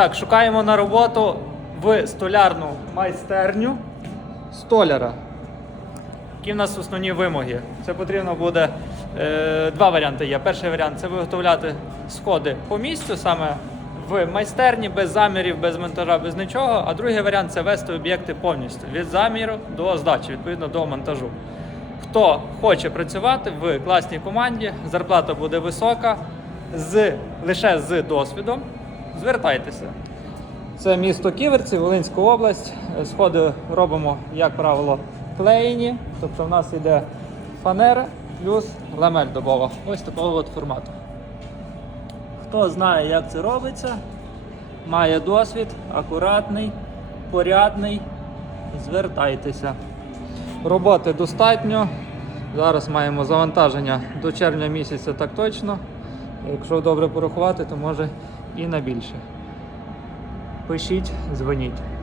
Так, шукаємо на роботу в столярну майстерню столяра. Які в нас основні вимоги? Це потрібно буде е, два варіанти є. Перший варіант це виготовляти сходи по місцю, саме в майстерні, без замірів, без монтажа, без нічого. А другий варіант це вести об'єкти повністю від заміру до здачі, відповідно до монтажу. Хто хоче працювати в класній команді, зарплата буде висока, з, лише з досвідом. Звертайтеся. Це місто Ківерці, Волинська область. Сходи робимо, як правило, клеєні. Тобто в нас йде фанера плюс ламель добова. Ось такого от формату. Хто знає, як це робиться, має досвід, акуратний, порядний, звертайтеся. Роботи достатньо. Зараз маємо завантаження до червня місяця так точно. Якщо добре порахувати, то може і на більше. Пишіть, дзвоніть.